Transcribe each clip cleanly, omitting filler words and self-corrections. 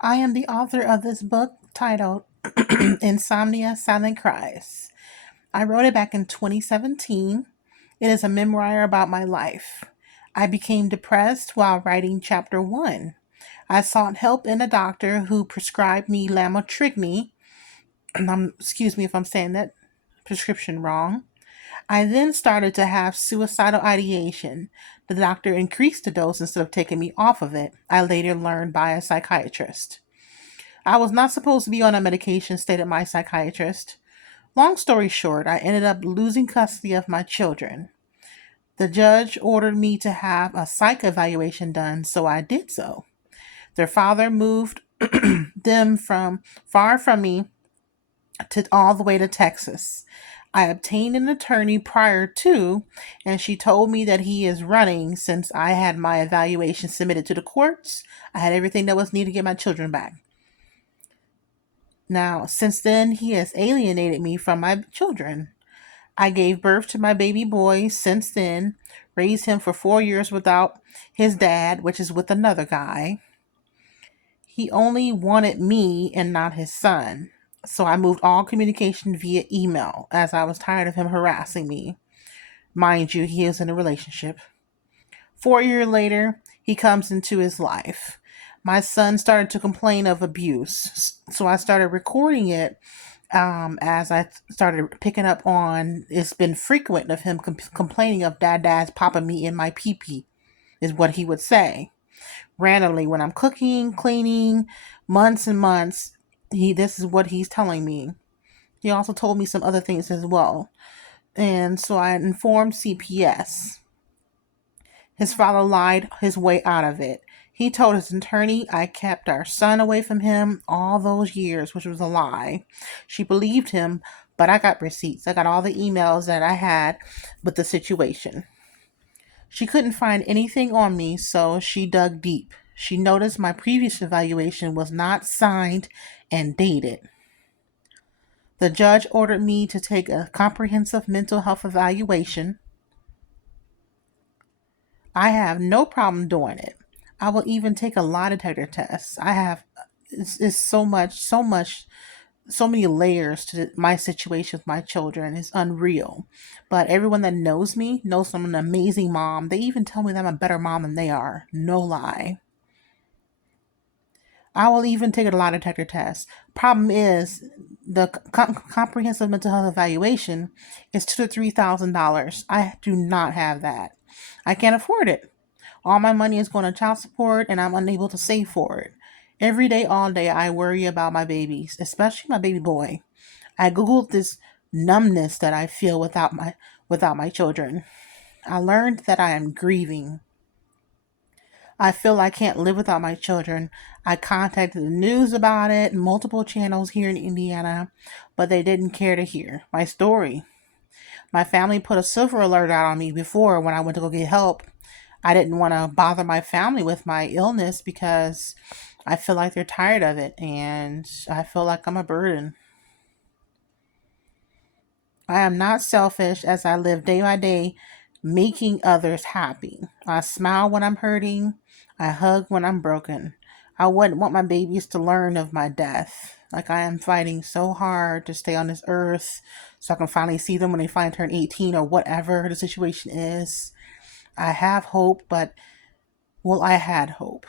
I am the author of this book titled Insomnia-Silent Cries. I wrote it back in 2017. It is a memoir about my life. I became depressed while writing chapter one. I sought help in a doctor who prescribed me lamotrigine. Excuse me if I'm saying that prescription wrong. I then started to have suicidal ideation. The doctor increased the dose instead of taking me off of it. I later learned by a psychiatrist. I was not supposed to be on a medication, stated my psychiatrist. Long story short, I ended up losing custody of my children. The judge ordered me to have a psych evaluation done, so I did so. Their father moved them from far from me to all the way to Texas. I obtained an attorney prior to, and she told me that he is running since I had my evaluation submitted to the courts. I had everything that was needed to get my children back. Now, since then, he has alienated me from my children. I gave birth to my baby boy since then, raised him for 4 years without his dad, which is with another guy. He only wanted me and not his son. So I moved all communication via email as I was tired of him harassing me. Mind you, he is in a relationship. 4 years later, he comes into his life. My son started to complain of abuse. So I started recording it as I started picking up on it's been frequent of him complaining of dad's popping me in my pee pee, is what he would say. Randomly, when I'm cooking, cleaning, months and months, this is what he's telling me. He also told me some other things as well. And so I informed CPS. His father lied his way out of it. He told his attorney I kept our son away from him all those years, which was a lie. She believed him, but I got receipts. I got all the emails that I had with the situation. She couldn't find anything on me, so she dug deep. She noticed my previous evaluation was not signed and dated. The judge ordered me to take a comprehensive mental health evaluation. I have no problem doing it. I will even take a lie detector test. It's so many layers to my situation with my children. It's unreal. But everyone that knows me knows I'm an amazing mom. They even tell me that I'm a better mom than they are. No lie. I will even take a lie detector test. Problem is, the comprehensive mental health evaluation is $2,000 to $3,000. I do not have that. I can't afford it. All my money is going to child support, and I'm unable to save for it. Every day, all day, I worry about my babies, especially my baby boy. I googled this numbness that I feel without my children. I learned that I am grieving. I feel I can't live without my children. I contacted the news about it, multiple channels here in Indiana, but they didn't care to hear my story. My family put a silver alert out on me before when I went to go get help. I didn't want to bother my family with my illness because I feel like they're tired of it and I feel like I'm a burden. I am not selfish as I live day by day making others happy. I smile when I'm hurting. I hug when I'm broken. I wouldn't want my babies to learn of my death. Like I am fighting so hard to stay on this earth so I can finally see them when they finally turn 18 or whatever the situation is. I have hope, but well, I had hope.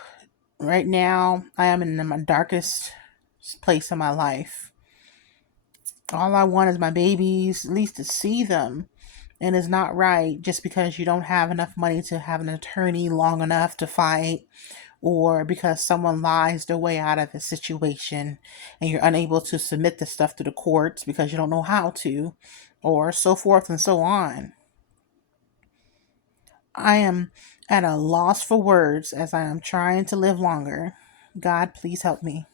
Right now, I am in my darkest place in my life. All I want is my babies, at least to see them. And it's not right just because you don't have enough money to have an attorney long enough to fight, or because someone lies their way out of a situation and you're unable to submit the stuff to the courts because you don't know how to, or so forth and so on. I am at a loss for words as I am trying to live longer. God, please help me.